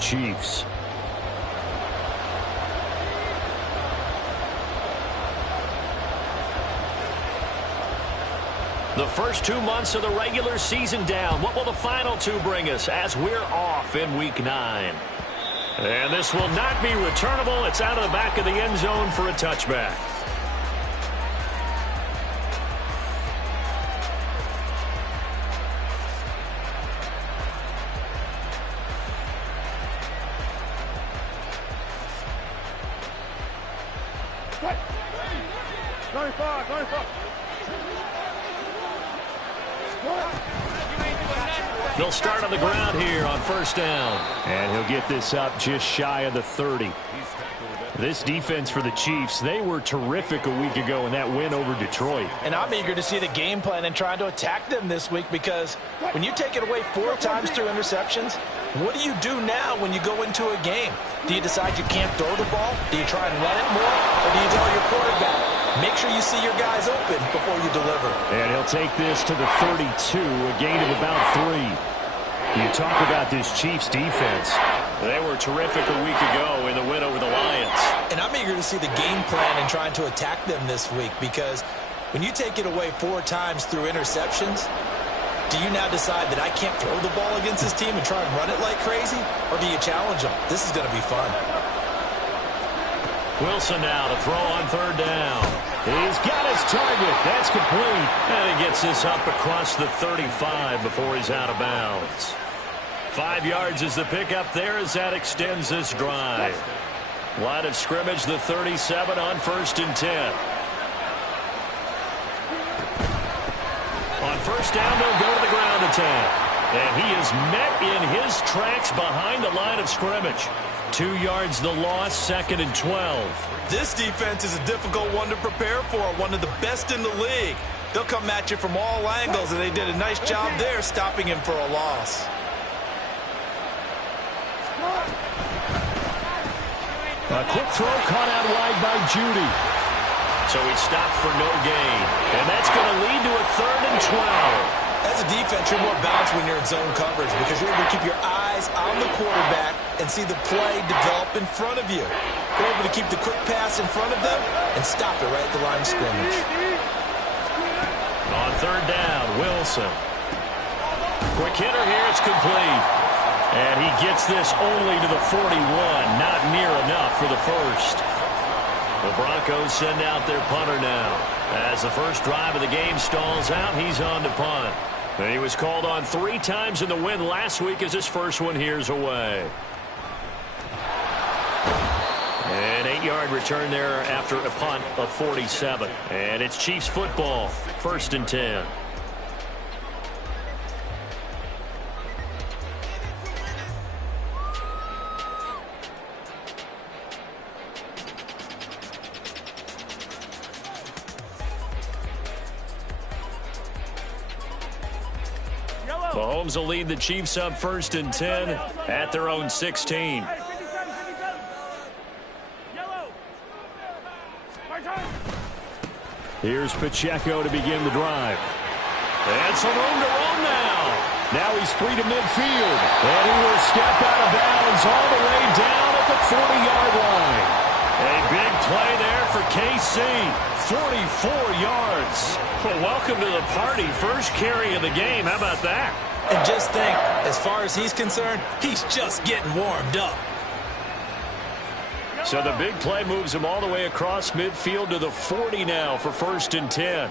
Chiefs. The first 2 months of the regular season down. What will the final two bring us as we're off in Week 9? And this will not be returnable. It's out of the back of the end zone for a touchback. They'll start on the ground here on first down. And he'll get this up just shy of the 30. This defense for the Chiefs, they were terrific a week ago in that win over Detroit. And I'm eager to see the game plan and trying to attack them this week, because when you take it away 4 times through interceptions, what do you do now when you go into a game? Do you decide you can't throw the ball? Do you try and run it more? Or do you tell your quarterback, make sure you see your guys open before you deliver? And he'll take this to the 32, a gain of about 3. You talk about this Chiefs defense. They were terrific a week ago in the win over the Lions. And I'm eager to see the game plan and trying to attack them this week, because when you take it away 4 times through interceptions, do you now decide that I can't throw the ball against this team and try and run it like crazy? Or do you challenge them? This is going to be fun. Wilson now to throw on third down. He's got his target. That's complete. And he gets this up across the 35 before he's out of bounds. 5 yards is the pickup there as that extends this drive. Line of scrimmage, the 37 on first and 10. On first down, they'll go to the ground attack. And he is met in his tracks behind the line of scrimmage. 2 yards the loss, second and 12. This defense is a difficult one to prepare for, one of the best in the league. They'll come at you from all angles, and they did a nice job there stopping him for a loss. A quick throw caught out wide by Judy. So he stopped for no gain. And that's going to lead to a third and 12. As a defense, you're more balanced when you're in zone coverage, because you're able to keep your eyes on the quarterback and see the play develop in front of you. You're able to keep the quick pass in front of them and stop it right at the line of scrimmage. On third down, Wilson. Quick hitter here, it's complete. And he gets this only to the 41, not near enough for the first. The Broncos send out their punter now. As the first drive of the game stalls out, he's on to punt. And he was called on 3 times in the win last week as his first one here's away. An 8-yard return there after a punt of 47. And it's Chiefs football, first and 10. Mahomes will lead the Chiefs up first and 10 at their own 16. Here's Pacheco to begin the drive. And some room to run now. Now he's free to midfield. And he will step out of bounds all the way down at the 40-yard line. A big play there for KC. 44 yards. Well, welcome to the party. First carry of the game. How about that? And just think, as far as he's concerned, he's just getting warmed up. So the big play moves him all the way across midfield to the 40 now for first and 10.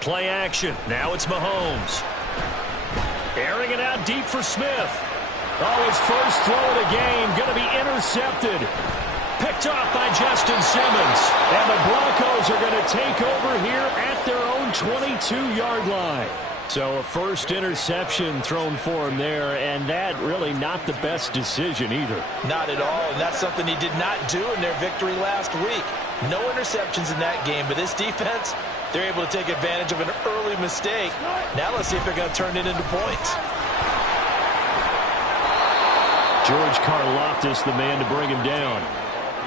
Play action. Now it's Mahomes. Airing it out deep for Smith. Oh, his first throw of the game going to be intercepted. Picked off by Justin Simmons. And the Broncos are going to take over here at their own 22-yard line. So a first interception thrown for him there, and that really not the best decision either. Not at all, and that's something he did not do in their victory last week. No interceptions in that game, but this defense, they're able to take advantage of an early mistake. Now let's see if they're going to turn it into points. George Karlaftis, the man to bring him down.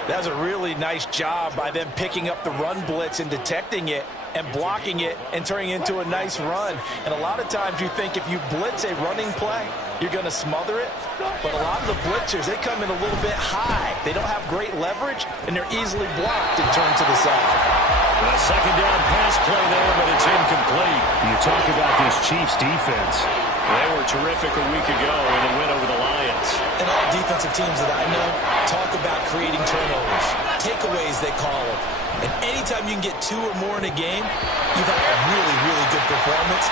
That was a really nice job by them picking up the run blitz and detecting it and blocking it and turning it into a nice run. And a lot of times you think if you blitz a running play, you're going to smother it. But a lot of the blitzers, they come in a little bit high. They don't have great leverage, and they're easily blocked and turned to the side. A second down pass play there, but it's incomplete. You talk about this Chiefs defense. They were terrific a week ago in the win over the Lions. And all defensive teams that I know talk about creating turnovers. Takeaways, they call them. And anytime you can get 2 or more in a game, you've had a really, really good performance.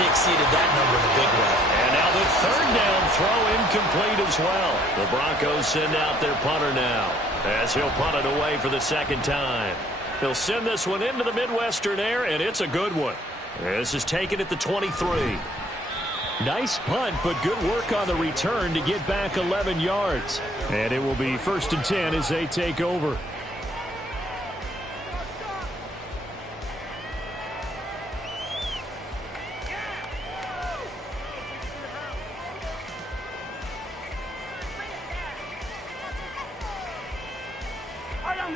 They exceeded that number in a big way. And now the third down throw incomplete as well. The Broncos send out their punter now as he'll punt it away for the second time. He'll send this one into the Midwestern air, and it's a good one. This is taken at the 23. Nice punt, but good work on the return to get back 11 yards. And it will be 1st and 10 as they take over.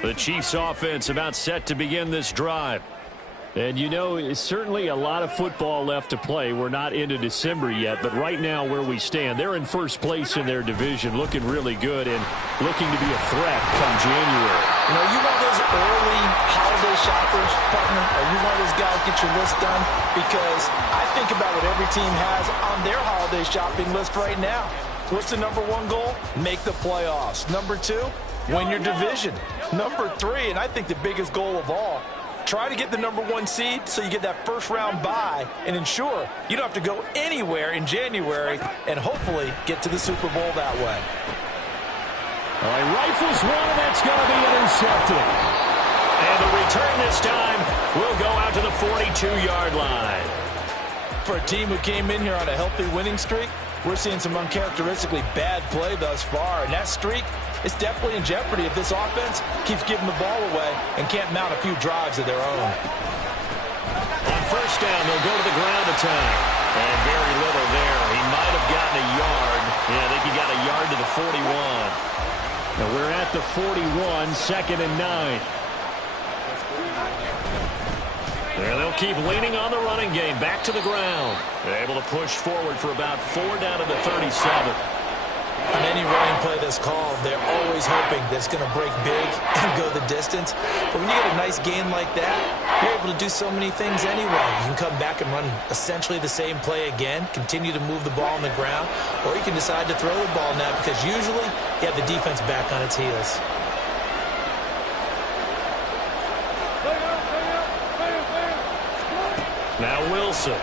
The Chiefs offense about set to begin this drive. And you know, it's certainly a lot of football left to play. We're not into December yet, but right now where we stand, they're in first place in their division, looking really good and looking to be a threat come January. You know, you one of those early holiday shoppers, partner? Are you one of those guys get your list done? Because I think about what every team has on their holiday shopping list right now. What's the number 1 goal? Make the playoffs. Number 2, win your division. Number 3, and I think the biggest goal of all, try to get the number 1 seed so you get that first-round bye and ensure you don't have to go anywhere in January and hopefully get to the Super Bowl that way. All right, rifles one, and that's going to be intercepted. And the return this time will go out to the 42-yard line. For a team who came in here on a healthy winning streak, we're seeing some uncharacteristically bad play thus far, and that streak is definitely in jeopardy if this offense keeps giving the ball away and can't mount a few drives of their own. On first down, they'll go to the ground attack. And very little there. He might have gotten a yard. Yeah, I think he got a yard to the 41. Now we're at the 41, 2nd and 9. There they'll keep leaning on the running game. Back to the ground. They're able to push forward for about 4 down to the 37. On any running play that's called, they're always hoping that it's going to break big and go the distance. But when you get a nice gain like that, you're able to do so many things anyway. You can come back and run essentially the same play again, continue to move the ball on the ground, or you can decide to throw the ball now because usually you have the defense back on its heels. Now Wilson.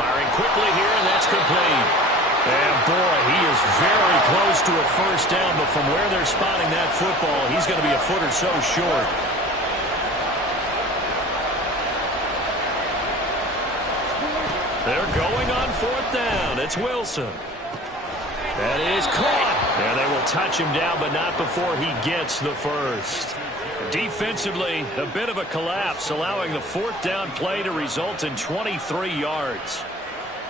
Firing quickly here, and that's complete. And boy, he is very close to a first down, but from where they're spotting that football, he's going to be a foot or so short. They're going on 4th down. It's Wilson. That is caught. And they will touch him down, but not before he gets the first. Defensively, a bit of a collapse, allowing the 4th down play to result in 23 yards.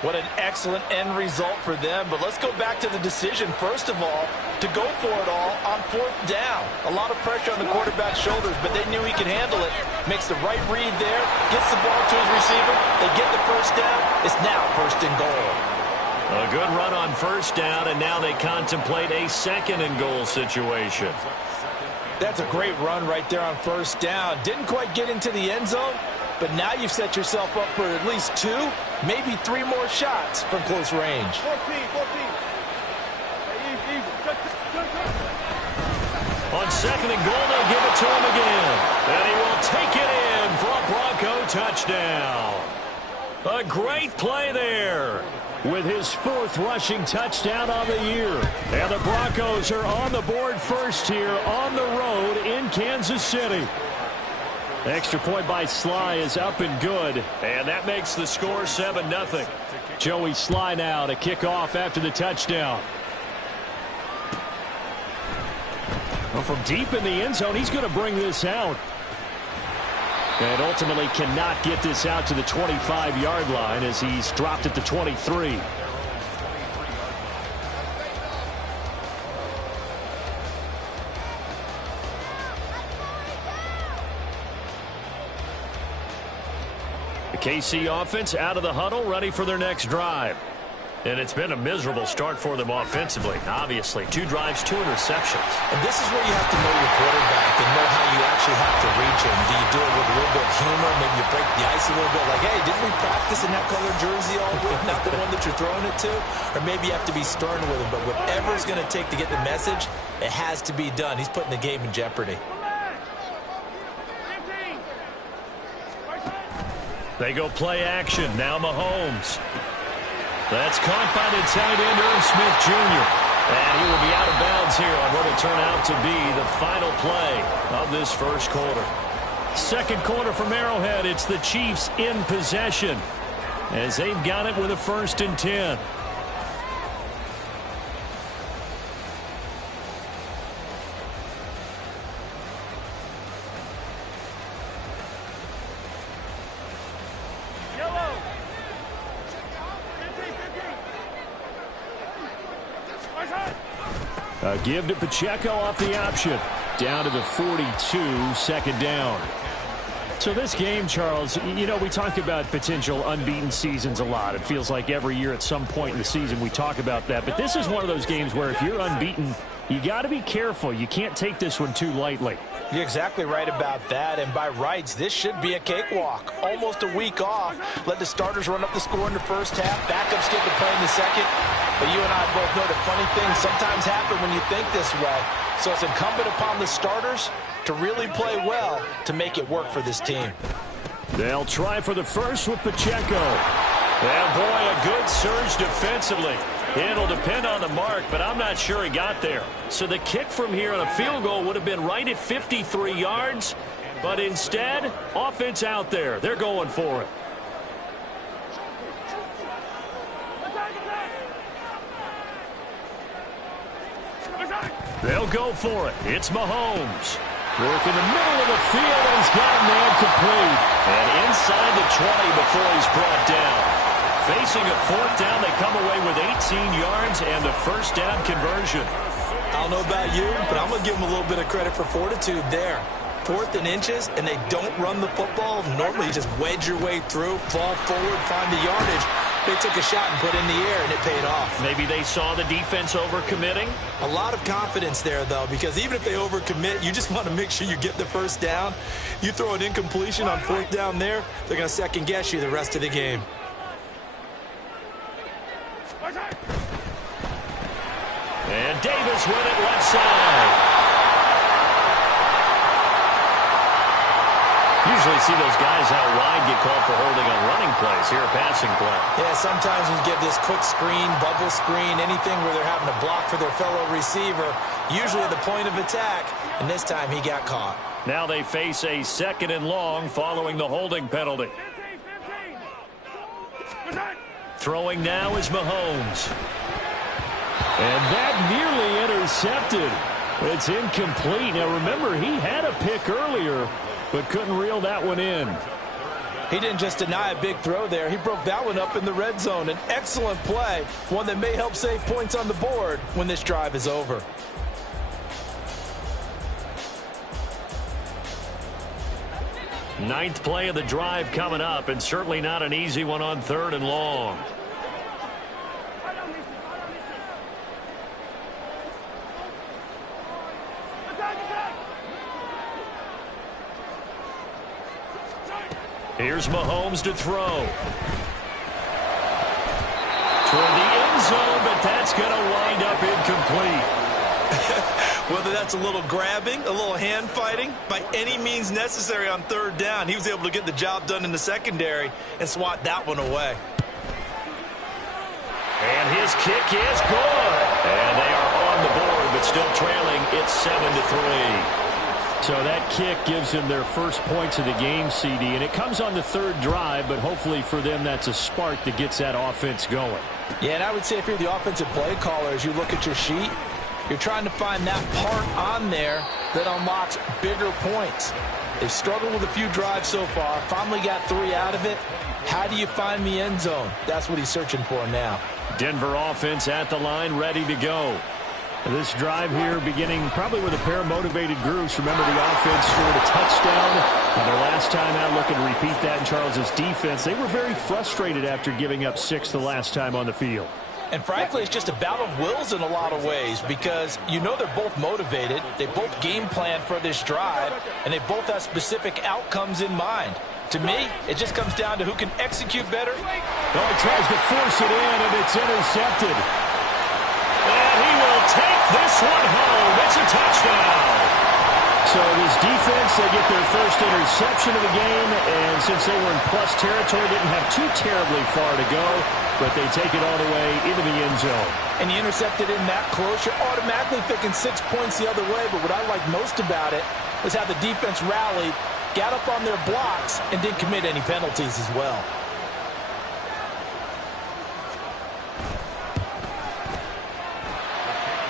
What an excellent end result for them. But let's go back to the decision, first of all, to go for it all on 4th down. A lot of pressure on the quarterback's shoulders, but they knew he could handle it. Makes the right read there, gets the ball to his receiver. They get the first down. It's now 1st and goal. A good run on first down, and now they contemplate a 2nd and goal situation. That's a great run right there on first down. Didn't quite get into the end zone, but now you've set yourself up for at least 2, maybe 3 more shots from close range. 14. On 2nd and goal, they'll give it to him again. And he will take it in for a Bronco touchdown. A great play there with his 4th rushing touchdown on the year. And the Broncos are on the board first here on the road in Kansas City. Extra point by Sly is up and good. And that makes the score 7-0. Joey Sly now to kick off after the touchdown. Well, from deep in the end zone, he's going to bring this out. And ultimately cannot get this out to the 25-yard line as he's dropped at the 23. KC offense out of the huddle, ready for their next drive. And it's been a miserable start for them offensively, obviously. 2 drives, 2 interceptions. And this is where you have to know your quarterback and know how you actually have to reach him. Do you do it with a little bit of humor? Maybe you break the ice a little bit, like, hey, didn't we practice in that color jersey all week, not the one that you're throwing it to? Or maybe you have to be stern with him. But whatever it's going to take to get the message, it has to be done. He's putting the game in jeopardy. They go play action. Now Mahomes. That's caught by the tight end, Irv Smith Jr. And he will be out of bounds here on what will turn out to be the final play of this first quarter. Second quarter from Arrowhead. It's the Chiefs in possession as they've got it with a 1st and 10. A give to Pacheco off the option. Down to the 42, 2nd down. So this game, Charles, you know, we talk about potential unbeaten seasons a lot. It feels like every year at some point in the season we talk about that. But this is one of those games where if you're unbeaten, you got to be careful. You can't take this one too lightly. You're exactly right about that, and by rights, this should be a cakewalk. Almost a week off. Let the starters run up the score in the first half. Backups get to play in the second. But you and I both know that funny things sometimes happen when you think this way. So it's incumbent upon the starters to really play well to make it work for this team. They'll try for the first with Pacheco. And boy, a good surge defensively. It'll depend on the mark, but I'm not sure he got there. So the kick from here on a field goal would have been right at 53 yards. But instead, offense out there. They're going for it. They'll go for it. It's Mahomes. Work in the middle of the field, and he's got a man complete. And inside the 20 before he's brought down. Facing a 4th down, they come away with 18 yards and the 1st down conversion. I don't know about you, but I'm going to give them a little bit of credit for fortitude there. 4th and inches, and they don't run the football. Normally, you just wedge your way through, fall forward, find the yardage. They took a shot and put it in the air, and it paid off. Maybe they saw the defense overcommitting. A lot of confidence there, though, because even if they overcommit, you just want to make sure you get the 1st down. You throw an incompletion on 4th down there, they're going to second-guess you the rest of the game. And Davis with it left side. Usually see those guys out wide get called for holding on running plays. Here a passing play. Yeah, sometimes we give this quick screen, bubble screen, anything where they're having to block for their fellow receiver, usually at the point of attack, and this time he got caught. Now they face a 2nd and long following the holding penalty. Throwing now is Mahomes. And that nearly intercepted. It's incomplete. Now remember, he had a pick earlier, but couldn't reel that one in. He didn't just deny a big throw there. He broke that one up in the red zone. An excellent play, one that may help save points on the board when this drive is over. Ninth play of the drive coming up, and certainly not an easy one on 3rd and long. Here's Mahomes to throw. Toward the end zone, but that's going to wind up incomplete. Whether that's a little grabbing, a little hand fighting, by any means necessary on 3rd down, he was able to get the job done in the secondary and swat that one away. And his kick is good. And they are on the board, but still trailing. It's 7-3. So that kick gives them their first points of the game, CD, and it comes on the 3rd drive, but hopefully for them that's a spark that gets that offense going. Yeah, and I would say if you're the offensive play caller, as you look at your sheet, you're trying to find that part on there that unlocks bigger points. They've struggled with a few drives so far, finally got 3 out of it. How do you find the end zone? That's what he's searching for now. Denver offense at the line, ready to go. This drive here beginning probably with a pair of motivated groups. Remember, the offense scored a touchdown on their last time out. Looking to repeat that in Charles's defense. They were very frustrated after giving up 6 the last time on the field. And frankly, it's just a battle of wills in a lot of ways because you know they're both motivated. They both game plan for this drive, and they both have specific outcomes in mind. To me, it just comes down to who can execute better. Oh, he tries to force it in, and it's intercepted. And he will take this one home. It's a touchdown. So this defense, they get their first interception of the game, and since they were in plus territory, didn't have too terribly far to go, but they take it all the way into the end zone. And you intercepted in that close, you're automatically thinking 6 points the other way, but what I like most about it was how the defense rallied, got up on their blocks, and didn't commit any penalties as well.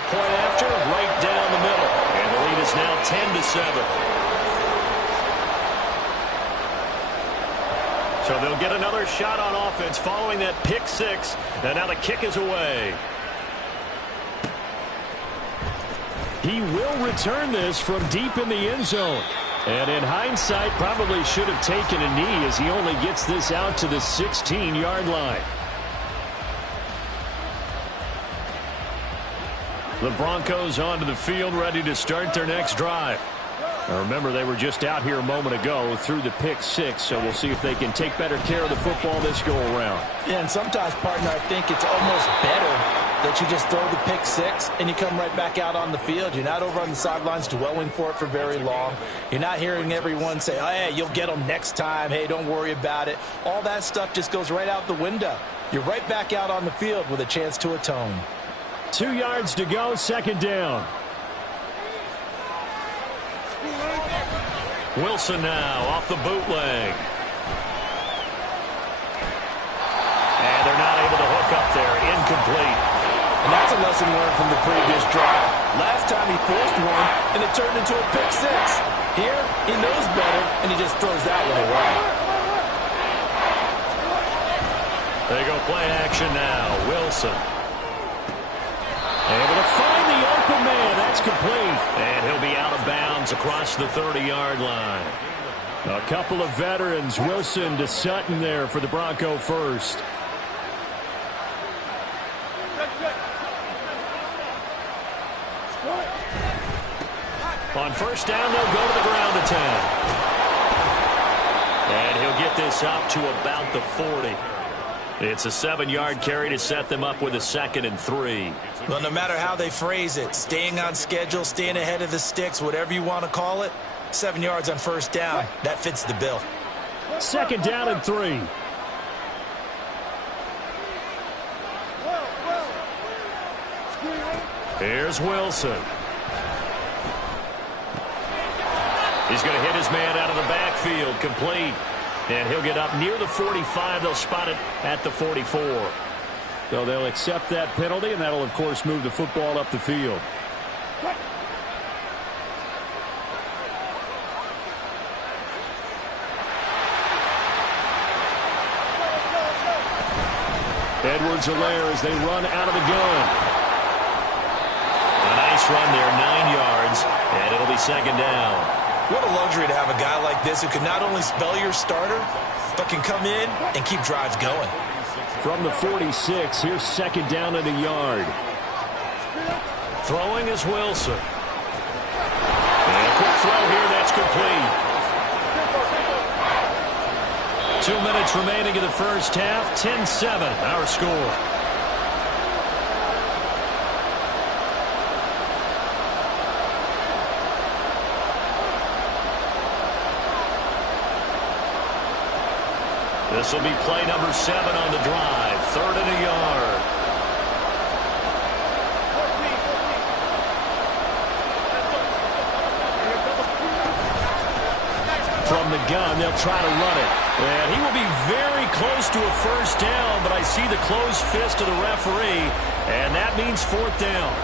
Point after, right down the middle. And the lead is now 10-7. So they'll get another shot on offense following that pick 6. And now the kick is away. He will return this from deep in the end zone. And in hindsight, probably should have taken a knee as he only gets this out to the 16-yard line. The Broncos onto the field, ready to start their next drive. Now remember, they were just out here a moment ago through the pick 6, so we'll see if they can take better care of the football this go-around. Yeah, and sometimes, partner, I think it's almost better that you just throw the pick 6 and you come right back out on the field. You're not over on the sidelines dwelling for it for very long. You're not hearing everyone say, oh, hey, you'll get them next time. Hey, don't worry about it. All that stuff just goes right out the window. You're right back out on the field with a chance to atone. 2 yards to go, second down. Wilson now off the bootleg. And they're not able to hook up there. Incomplete. And that's a lesson learned from the previous drive. Last time he forced one, and it turned into a pick 6. Here, he knows better, and he just throws that one away. They go play action now. Wilson. Able to find the open man. That's complete. And he'll be out of bounds across the 30-yard line. A couple of veterans. Wilson to Sutton there for the Bronco first. On first down, they'll go to the ground attack. And he'll get this up to about the 40. It's a 7-yard carry to set them up with a 2nd and 3. Well, no matter how they phrase it, staying on schedule, staying ahead of the sticks, whatever you want to call it, 7 yards on first down, that fits the bill. 2nd down and 3. Here's Wilson. He's going to hit his man out of the backfield, complete. And he'll get up near the 45. They'll spot it at the 44. So they'll accept that penalty, and that'll, of course, move the football up the field. Edwards-Helaire as they run out of the gun. A nice run there, 9 yards, and it'll be 2nd down. What a luxury to have a guy like this who can not only spell your starter, but can come in and keep drives going. From the 46, here's 2nd down and a yard. Throwing is Wilson. And a quick throw here, that's complete. 2 minutes remaining in the first half, 10-7, our score. This will be play number 7 on the drive. 3rd and a yard. From the gun, they'll try to run it. And he will be very close to a first down, but I see the closed fist of the referee, and that means 4th down.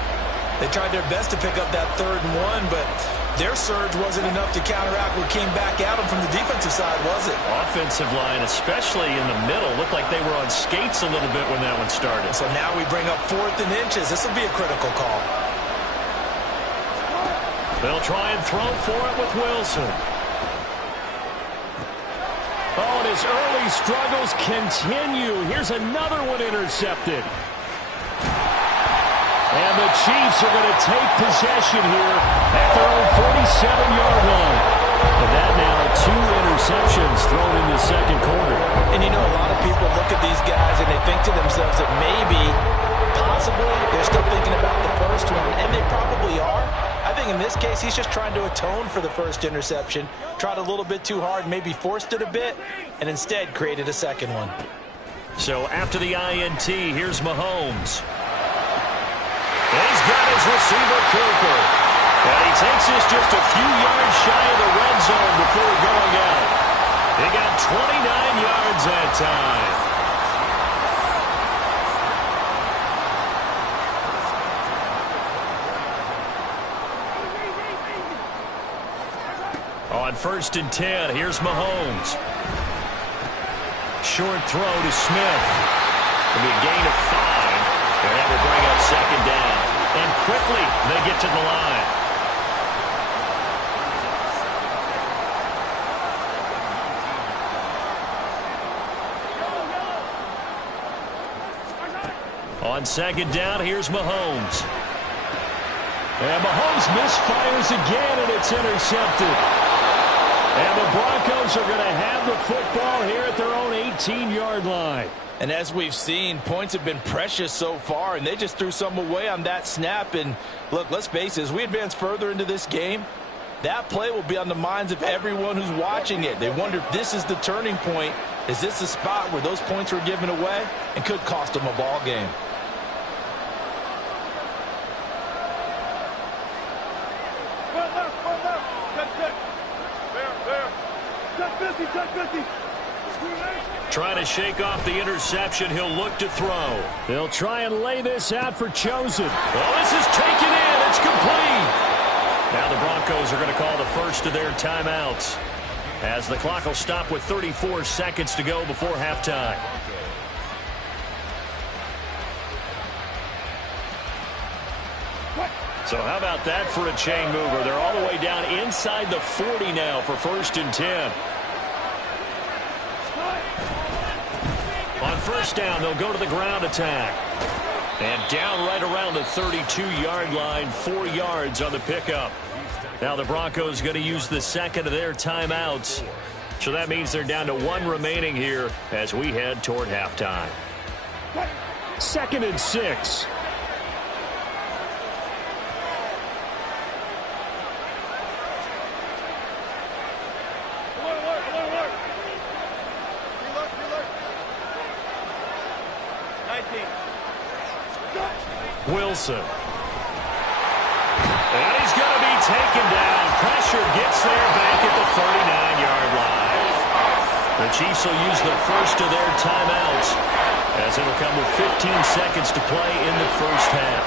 They tried their best to pick up that 3rd and 1, but their surge wasn't enough to counteract what came back at them from the defensive side, was it? Offensive line, especially in the middle, looked like they were on skates a little bit when that one started. So now we bring up 4th and inches. This will be a critical call. They'll try and throw for it with Wilson. Oh, and his early struggles continue. Here's another one intercepted. And the Chiefs are going to take possession here at their own 47-yard line. And that now 2 interceptions thrown in the second quarter. And you know, a lot of people look at these guys and they think to themselves that maybe, possibly, they're still thinking about the first one. And they probably are. I think in this case, he's just trying to atone for the first interception. Tried a little bit too hard, maybe forced it a bit, and instead created a second one. So after the INT, here's Mahomes. He's got his receiver, Cooper. And he takes this just a few yards shy of the red zone before going out. He got 29 yards that time. On 1st and 10, here's Mahomes. Short throw to Smith. It'll be a gain of 5. And that will bring up 2nd down. And quickly, they get to the line. On 2nd down, here's Mahomes. And Mahomes misfires again, and it's intercepted. And the Broncos are going to have the football here at their own 18-yard line. And as we've seen, points have been precious so far, and they just threw some away on that snap. And look, let's face it, as we advance further into this game, that play will be on the minds of everyone who's watching it. They wonder if this is the turning point. Is this the spot where those points were given away and could cost them a ball game? Trying to shake off the interception. He'll look to throw. They'll try and lay this out for Chosen. Oh, this is taken in. It's complete. Now the Broncos are going to call the first of their timeouts, as the clock will stop with 34 seconds to go before halftime. So how about that for a chain mover? They're all the way down inside the 40 now for 1st and 10. On 1st down, they'll go to the ground attack. And down right around the 32-yard line, 4 yards on the pickup. Now the Broncos going to use the second of their timeouts. So that means they're down to 1 remaining here as we head toward halftime. 2nd and 6. Wilson. And he's going to be taken down. Pressure gets there back at the 39-yard line. The Chiefs will use the first of their timeouts, as it'll come with 15 seconds to play in the first half.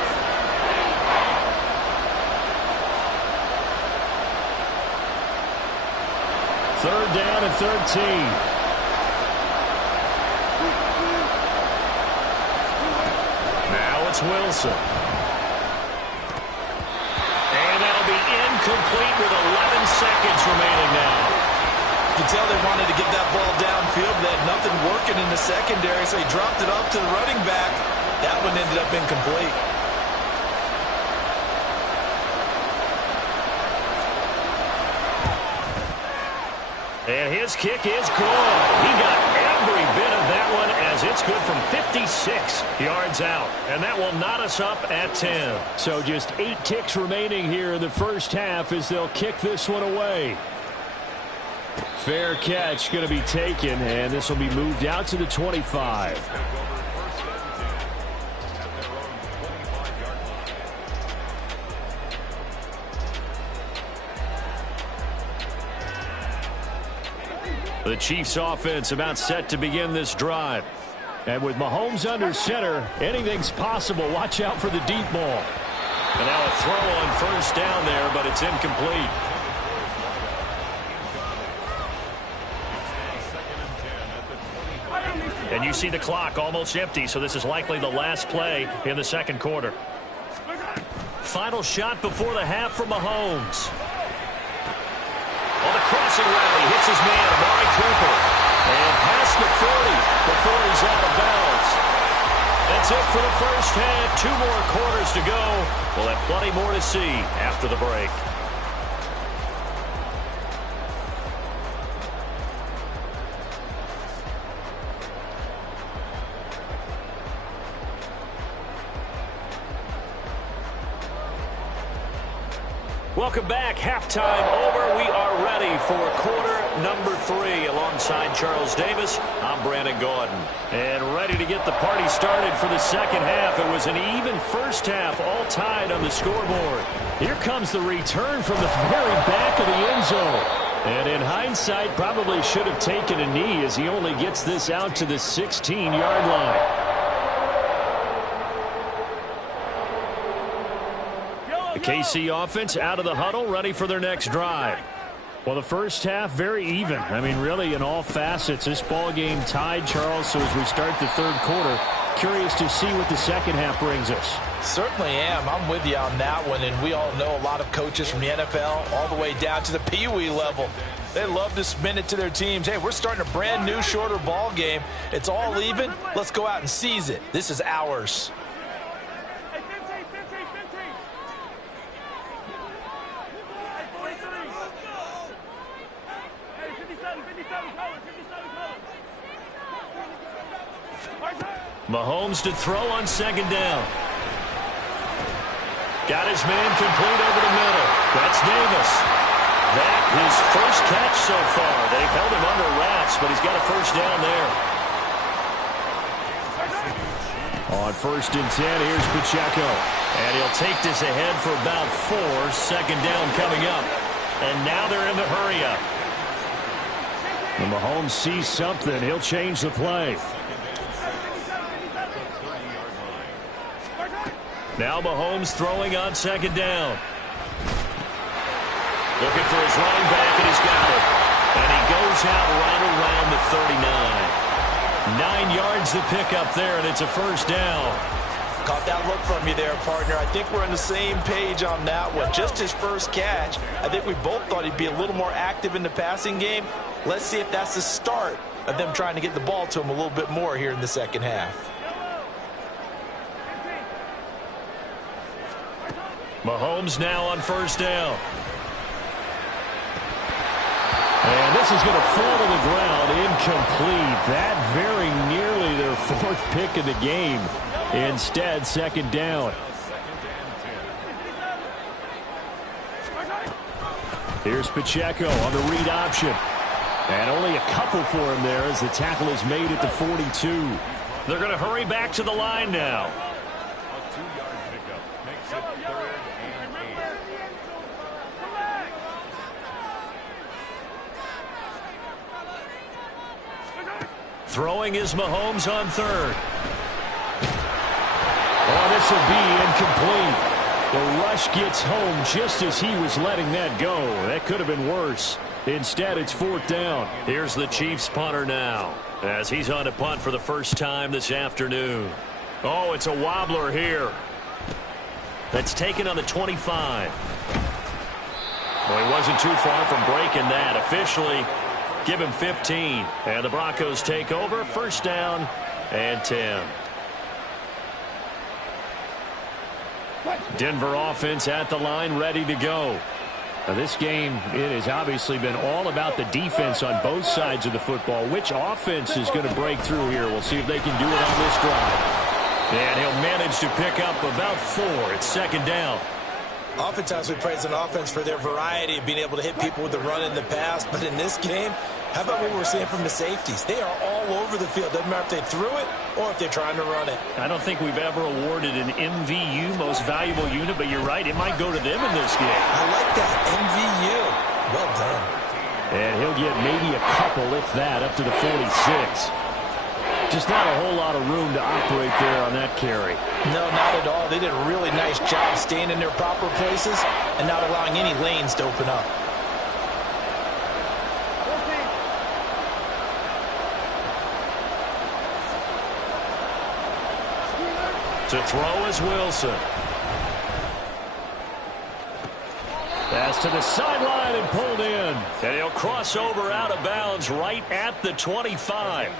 Third down and 13. It's Wilson. And that'll be incomplete with 11 seconds remaining now. You can tell they wanted to get that ball downfield. They had nothing working in the secondary, so he dropped it off to the running back. That one ended up incomplete. And his kick is good. He got every bit of that one, as it's good from 56 yards out. And that will knot us up at 10. So just 8 ticks remaining here in the first half as they'll kick this one away. Fair catch going to be taken, and this will be moved out to the 25. The Chiefs offense about set to begin this drive. And with Mahomes under center, anything's possible. Watch out for the deep ball. And now a throw on 1st down there, but it's incomplete. And you see the clock almost empty, so this is likely the last play in the second quarter. Final shot before the half from Mahomes. On the crossing rally, hits his man, Amari Cooper. And past the 40 before he's out of bounds. That's it for the first half. 2 more quarters to go. We'll have plenty more to see after the break. Welcome back. Halftime over. We are ready for quarter number 3. Alongside Charles Davis, I'm Brandon Gordon. And ready to get the party started for the second half. It was an even first half, all tied on the scoreboard. Here comes the return from the very back of the end zone. And in hindsight, probably should have taken a knee as he only gets this out to the 16-yard line. The KC offense out of the huddle, ready for their next drive. Well, the first half, very even. I mean, really, in all facets, this ball game tied, Charles. So as we start the third quarter, curious to see what the second half brings us. Certainly am. I'm with you on that one. And we all know a lot of coaches from the NFL all the way down to the Pee Wee level. They love to spin it to their teams. Hey, we're starting a brand new, shorter ball game. It's all even. Let's go out and seize it. This is ours. Mahomes to throw on second down. Got his man complete over the middle. That's Davis. That his first catch so far. They've held him under wraps, but he's got a first down there. On 1st and 10, here's Pacheco. And he'll take this ahead for about 4. Second down coming up. And now they're in the hurry-up. When Mahomes sees something, he'll change the play. Now Mahomes throwing on second down. Looking for his running back, and he's got it. And he goes out right around the 39. 9 yards to pick up there, and it's a first down. Caught that look from you there, partner. I think we're on the same page on that one. Just his first catch. I think we both thought he'd be a little more active in the passing game. Let's see if that's the start of them trying to get the ball to him a little bit more here in the second half. Mahomes now on first down. And this is going to fall to the ground, incomplete. That very nearly their 4th pick of the game. Instead, second down. Here's Pacheco on the read option. And only a couple for him there as the tackle is made at the 42. They're going to hurry back to the line now. Throwing is Mahomes on 3rd. Oh, this will be incomplete. The rush gets home just as he was letting that go. That could have been worse. Instead, it's 4th down. Here's the Chiefs punter now as he's on to punt for the first time this afternoon. Oh, it's a wobbler here. That's taken on the 25. Well, he wasn't too far from breaking that. Officially, give him 15. And the Broncos take over. First down and 10. Denver offense at the line, ready to go. Now this game, it has obviously been all about the defense on both sides of the football. Which offense is going to break through here? We'll see if they can do it on this drive. And he'll manage to pick up about 4. It's second down. Oftentimes we praise an offense for their variety of being able to hit people with the run in the pass. But in this game, how about what we're seeing from the safeties? They are all over the field. Doesn't matter if they threw it or if they're trying to run it. I don't think we've ever awarded an MVU, most valuable unit, but you're right. It might go to them in this game. I like that. MVU. Well done. And he'll get maybe a couple, if that, up to the 46. Just not a whole lot of room to operate there on that carry. No, not at all. They did a really nice job staying in their proper places and not allowing any lanes to open up. To throw is Wilson. Pass to the sideline and pulled in. And he'll cross over out of bounds right at the 25.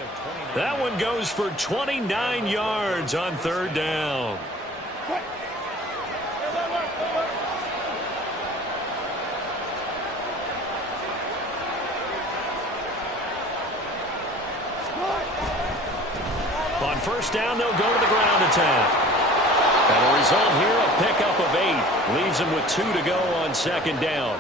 That one goes for 29 yards on third down. On first down, they'll go to the ground attack. And the result here, a pickup of 8. Leaves them with 2 to go on second down.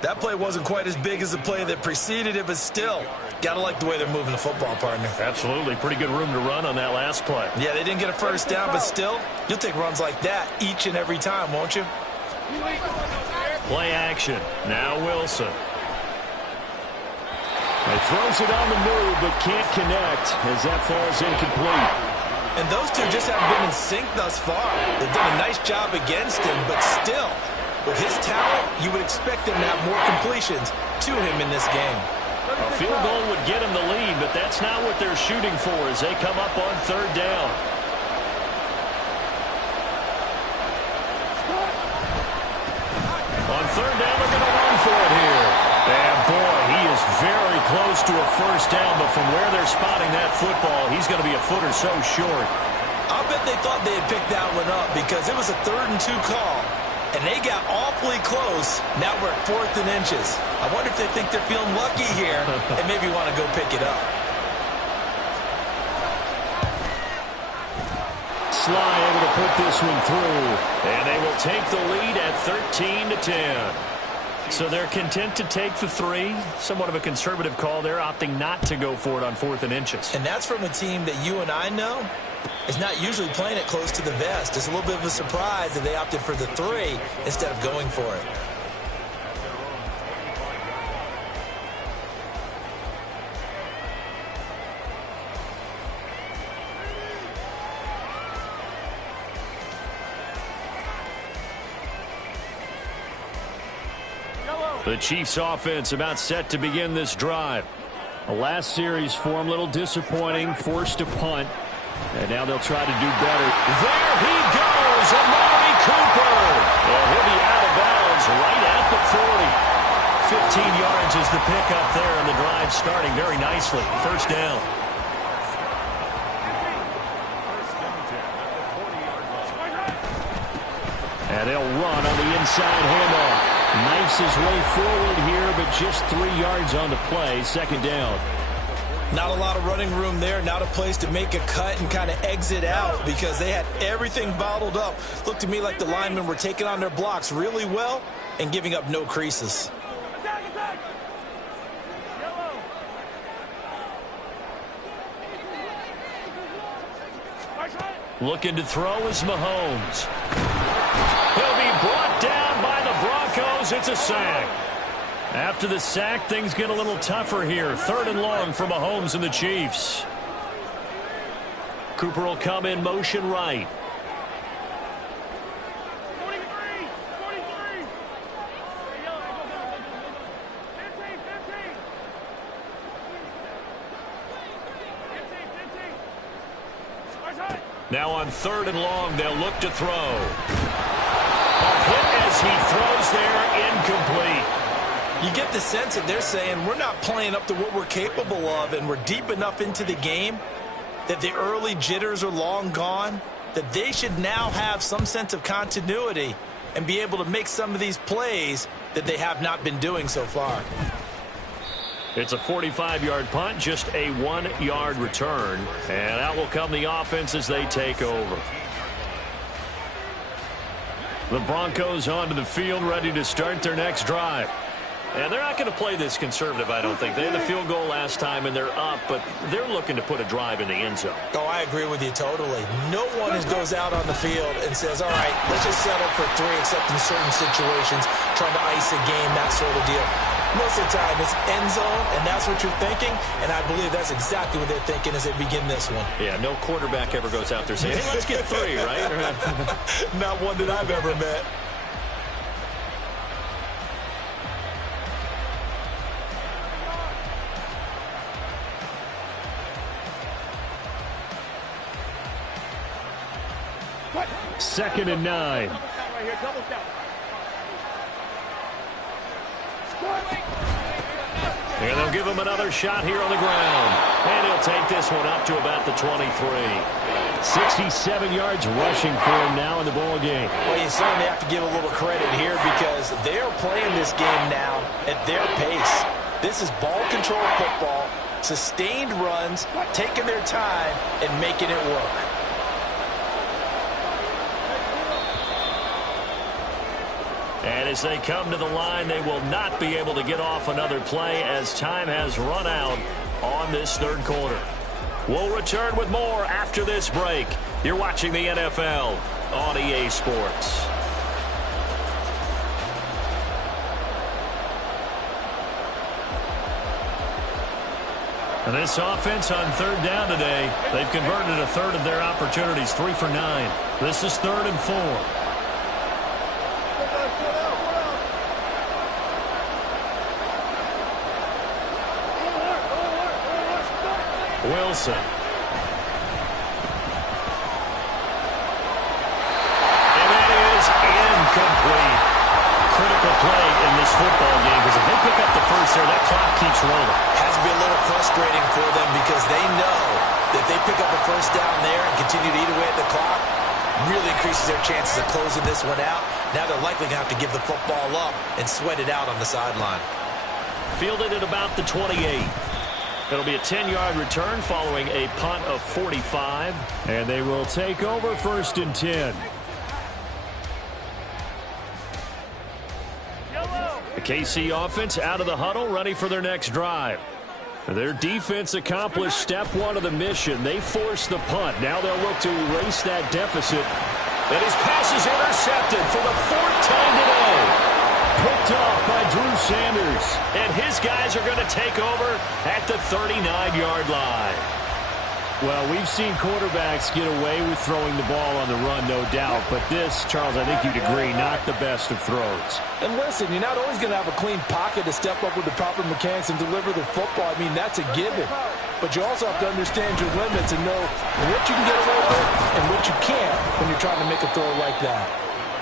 That play wasn't quite as big as the play that preceded it, but still, got to like the way they're moving the football, partner. Absolutely. Pretty good room to run on that last play. Yeah, they didn't get a first down, but still, you'll take runs like that each and every time, won't you? Play action. Now Wilson. He throws it on the move, but can't connect as that falls incomplete. And those two just haven't been in sync thus far. They've done a nice job against him, but still, with his talent, you would expect him to have more completions to him in this game. A field goal would get him the lead, but that's not what they're shooting for as they come up on third down. On third down, they're going to run for it here. And boy, he is very close to a first down, but from where they're spotting that football, he's going to be a foot or so short. I'll bet they thought they had picked that one up because it was a 3rd and 2 call, and they got awfully close. Now we're at 4th and inches. I wonder if they think they're feeling lucky here and maybe want to go pick it up. Sly able to put this one through, and they will take the lead at 13-10. So they're content to take the 3. Somewhat of a conservative call there, opting not to go for it on 4th and inches. And that's from a team that you and I know is not usually playing it close to the vest. It's a little bit of a surprise that they opted for the 3 instead of going for it. The Chiefs offense about set to begin this drive. The last series for him, a little disappointing, forced to punt. And now they'll try to do better. There he goes, Amari Cooper. And he'll be out of bounds right at the 40. 15 yards is the pickup there, and the drive starting very nicely. First down. And they'll run on the inside handoff. Knifes his way forward here, but just 3 yards on the play. Second down. Not a lot of running room there. Not a place to make a cut and kind of exit out because they had everything bottled up. Looked to me like the linemen were taking on their blocks really well and giving up no creases. Looking to throw is Mahomes. He'll be brought down by the Broncos. It's a sack. After the sack, things get a little tougher here. 3rd and long for Mahomes and the Chiefs. Cooper will come in motion right. Now on 3rd and long, they'll look to throw. A hit as he throws there, incomplete. You get the sense that they're saying we're not playing up to what we're capable of, and we're deep enough into the game that the early jitters are long gone, that they should now have some sense of continuity and be able to make some of these plays that they have not been doing so far. It's a 45-yard punt, just a 1-yard return. And out will come the offense as they take over. The Broncos onto the field, ready to start their next drive. And they're not going to play this conservative, I don't think. They had the field goal last time, and they're up, but they're looking to put a drive in the end zone. Oh, I agree with you totally. No one goes out on the field and says, all right, let's just settle for 3, except in certain situations, trying to ice a game, that sort of deal. Most of the time, it's end zone, and that's what you're thinking, and I believe that's exactly what they're thinking as they begin this one. Yeah, no quarterback ever goes out there saying, hey, let's get 3, right? Not one that I've ever met. Second and 9. And they'll give him another shot here on the ground. And he'll take this one up to about the 23. 67 yards rushing for him now in the ball game. Well, you certainly have to give a little credit here because they're playing this game now at their pace. This is ball control football, sustained runs, taking their time, and making it work. And as they come to the line, they will not be able to get off another play as time has run out on this third quarter. We'll return with more after this break. You're watching the NFL on EA Sports. And this offense on third down today, they've converted a third of their opportunities, 3 for 9. This is 3rd and 4. Wilson. And that is incomplete. Critical play in this football game because if they pick up the first there, that clock keeps rolling. Has to be a little frustrating for them because they know that if they pick up a first down there and continue to eat away at the clock, really increases their chances of closing this one out. Now they're likely going to have to give the football up and sweat it out on the sideline. Fielded at about the 28. It'll be a 10-yard return following a punt of 45. And they will take over 1st and 10. The KC offense out of the huddle, ready for their next drive. Their defense accomplished step 1 of the mission. They forced the punt. Now they'll look to erase that deficit. And his pass is intercepted for the 4th time today. Picked off by Drew Sanders. And his guys are going to take over at the 39-yard line. Well, we've seen quarterbacks get away with throwing the ball on the run, no doubt. But this, Charles, I think you'd agree, not the best of throws. And listen, you're not always going to have a clean pocket to step up with the proper mechanics and deliver the football. I mean, that's a given. But you also have to understand your limits and know what you can get away with and what you can't when you're trying to make a throw like that.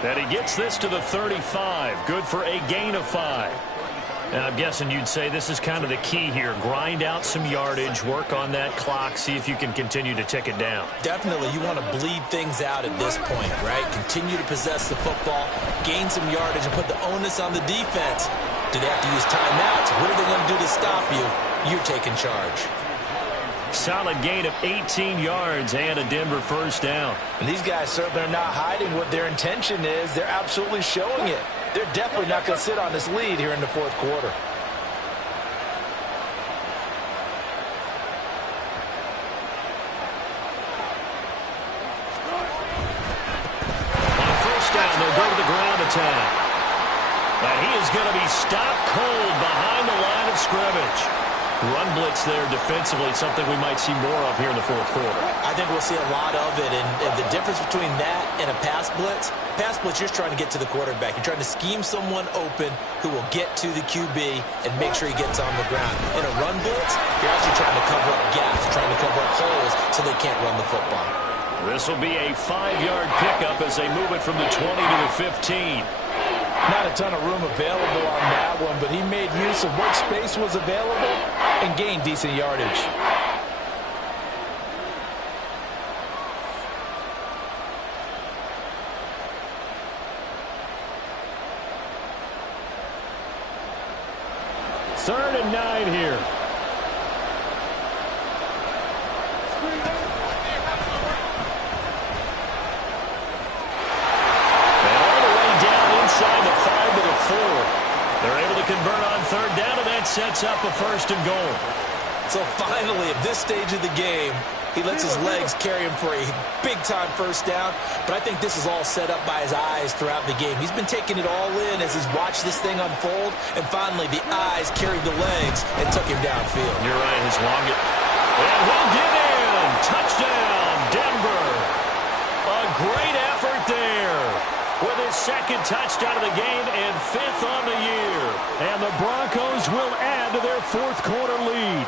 And he gets this to the 35. Good for a gain of 5. And I'm guessing you'd say this is kind of the key here. Grind out some yardage, work on that clock, see if you can continue to tick it down. Definitely, you want to bleed things out at this point, right? Continue to possess the football, gain some yardage, and put the onus on the defense. Do they have to use timeouts? What are they going to do to stop you? You're taking charge. Solid gain of 18 yards and a Denver first down. And these guys certainly are not hiding what their intention is. They're absolutely showing it. They're definitely not going to sit on this lead here in the 4th quarter. On first down, they'll go to the ground attack. And he is going to be stopped cold behind the line of scrimmage. Run blitz there defensively, something we might see more of here in the 4th quarter. I think we'll see a lot of it, and the difference between that and a pass blitz, you're just trying to get to the quarterback. You're trying to scheme someone open who will get to the QB and make sure he gets on the ground. In a run blitz, you're actually trying to cover up gaps, trying to cover up holes so they can't run the football. This will be a 5-yard pickup as they move it from the 20 to the 15. Not a ton of room available on that one, but he made use of what space was available and gained decent yardage. Third and 9 here. They're able to convert on third down, and that sets up a 1st and goal. So finally, at this stage of the game, he lets his legs carry him for a big-time first down. But I think this is all set up by his eyes throughout the game. He's been taking it all in as he's watched this thing unfold. And finally, the eyes carried the legs and took him downfield. You're right, his longest. And he'll get in. Touchdown, Denver. A great effort there. With his 2nd touchdown of the game and 5th on the year. And the Broncos will add to their 4th quarter lead.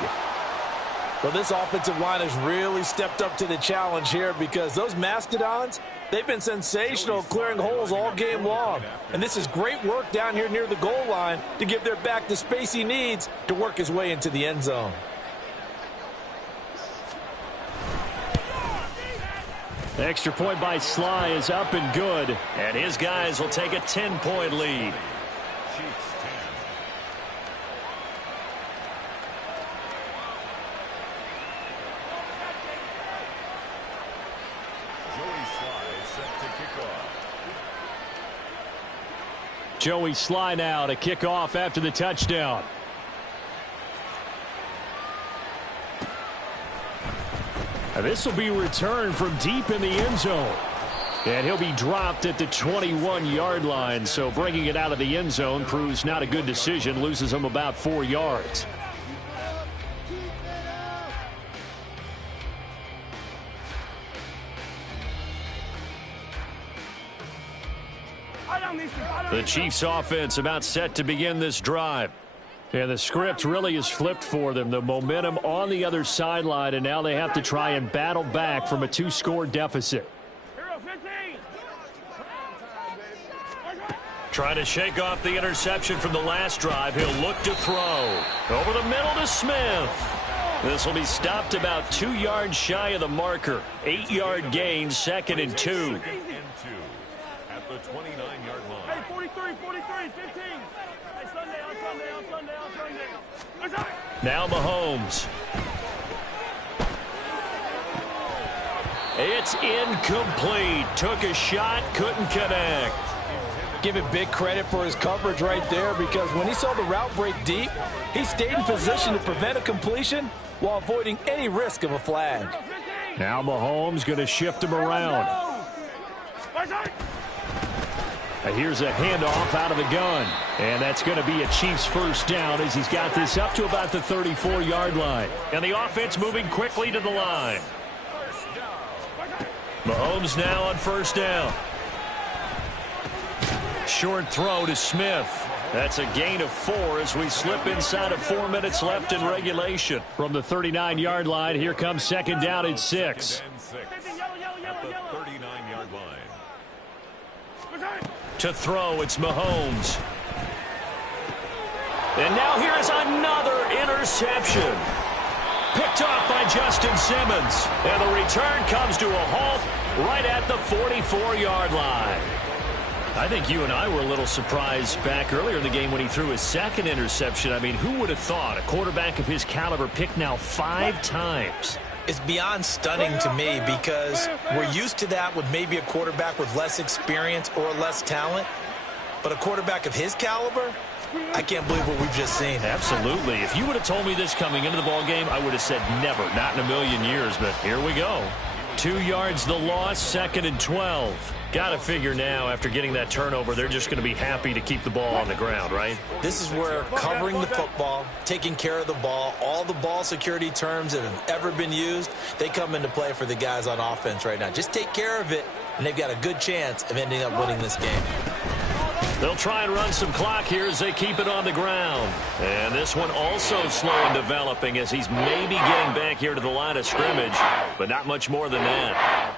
Well, this offensive line has really stepped up to the challenge here because those Mastodons, they've been sensational clearing holes all game long. And this is great work down here near the goal line to give their back the space he needs to work his way into the end zone. The extra point by Sly is up and good, and his guys will take a 10-point lead. Joey Sly now to kick off after the touchdown. And this will be returned from deep in the end zone. And he'll be dropped at the 21-yard line. So bringing it out of the end zone proves not a good decision. Loses him about 4 yards. The Chiefs offense about set to begin this drive. And the script really is flipped for them. The momentum on the other sideline, and now they have to try and battle back from a 2-score deficit. Trying to shake off the interception from the last drive. He'll look to throw. Over the middle to Smith. This will be stopped about 2 yards shy of the marker. 8-yard gain, 2nd and 2. At the 29-yard line. Hey, 43, 15. Hey, Sunday, on Sunday. Now Mahomes. It's incomplete. Took a shot, couldn't connect. Give it big credit for his coverage right there because when he saw the route break deep, he stayed in position to prevent a completion while avoiding any risk of a flag. Now Mahomes going to shift him around. And here's a handoff out of the gun. And that's going to be a Chiefs first down as he's got this up to about the 34-yard line. And the offense moving quickly to the line. Mahomes now on first down. Short throw to Smith. That's a gain of 4 as we slip inside of 4 minutes left in regulation. From the 39-yard line, here comes second down and 6. At the 39-yard line. To throw, it's Mahomes. And now here is another interception. Picked off by Justin Simmons. And the return comes to a halt right at the 44-yard line. I think you and I were a little surprised back earlier in the game when he threw his second interception. I mean, who would have thought a quarterback of his caliber picked now 5 times? It's beyond stunning to me because we're used to that with maybe a quarterback with less experience or less talent. But a quarterback of his caliber, I can't believe what we've just seen. Absolutely. If you would have told me this coming into the ball game, I would have said never, not in a million years. But here we go. 2 yards the loss, 2nd and 12. Got to figure now, after getting that turnover, they're just going to be happy to keep the ball on the ground, right? This is where covering the football, taking care of the ball, all the ball security terms that have ever been used, they come into play for the guys on offense right now. Just take care of it, and they've got a good chance of ending up winning this game. They'll try and run some clock here as they keep it on the ground. And this one also slow in developing as he's maybe getting back here to the line of scrimmage, but not much more than that.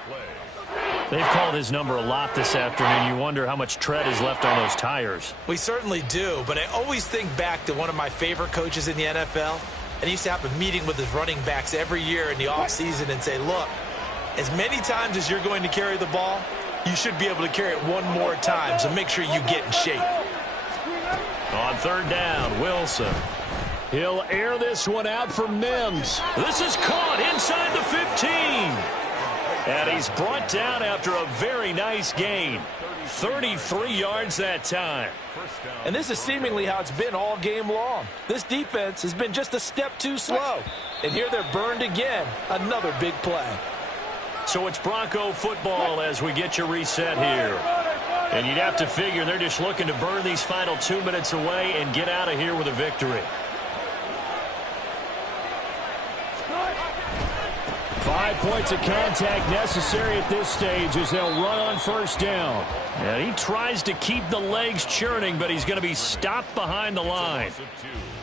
They've called his number a lot this afternoon. You wonder how much tread is left on those tires. We certainly do, but I always think back to one of my favorite coaches in the NFL. And he used to have a meeting with his running backs every year in the offseason and say, look, as many times as you're going to carry the ball, you should be able to carry it one more time, so make sure you get in shape. On third down, Wilson. He'll air this one out for Mims. This is caught inside the 15. And he's brought down after a very nice gain. 33 yards that time. And this is seemingly how it's been all game long. This defense has been just a step too slow. And here they're burned again. Another big play. So it's Bronco football as we get you reset here. And you'd have to figure they're just looking to burn these final 2 minutes away and get out of here with a victory. 5 points of contact necessary at this stage as they'll run on first down. And he tries to keep the legs churning, but he's going to be stopped behind the line.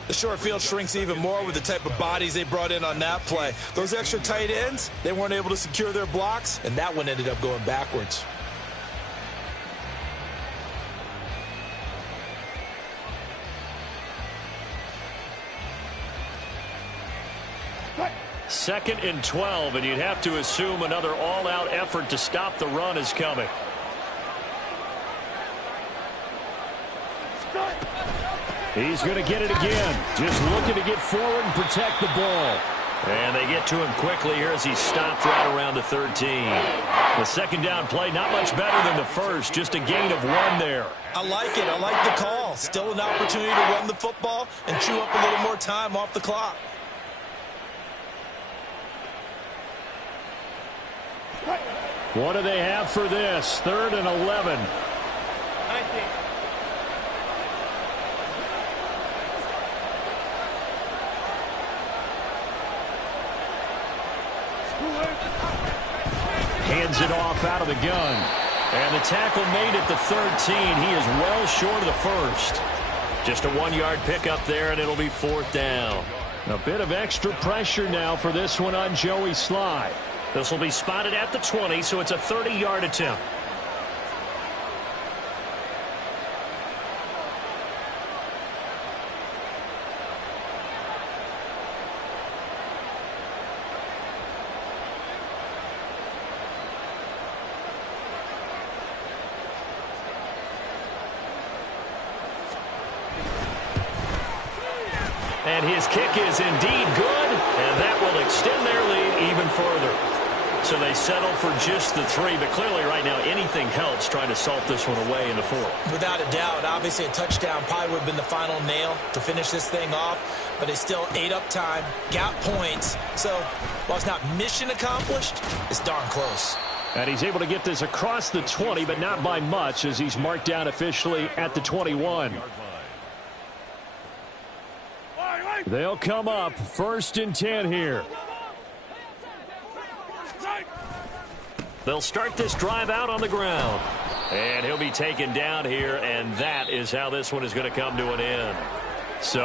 The short field shrinks even more with the type of bodies they brought in on that play. Those extra tight ends, they weren't able to secure their blocks, and that one ended up going backwards. Second and 12, and you'd have to assume another all-out effort to stop the run is coming. He's going to get it again. Just looking to get forward and protect the ball. And they get to him quickly here as he stopped right around the 13. The second down play, not much better than the first. Just a gain of 1 there. I like it. I like the call. Still an opportunity to run the football and chew up a little more time off the clock. What do they have for this? 3rd and 11. Hands it off out of the gun. And the tackle made at the 13. He is well short of the first. Just a 1-yard pickup there, and it'll be 4th down. A bit of extra pressure now for this one on Joey Slye. This will be spotted at the 20, so it's a 30-yard attempt. And his kick is indeed good, and that will extend their lead even further. So they settle for just the 3, but clearly right now anything helps trying to salt this one away in the 4th. Without a doubt, obviously a touchdown probably would have been the final nail to finish this thing off, but it's still ate up time, got points. So while it's not mission accomplished, it's darn close. And he's able to get this across the 20, but not by much as he's marked down officially at the 21. They'll come up 1st and 10 here. They'll start this drive out on the ground. And he'll be taken down here, and that is how this one is going to come to an end.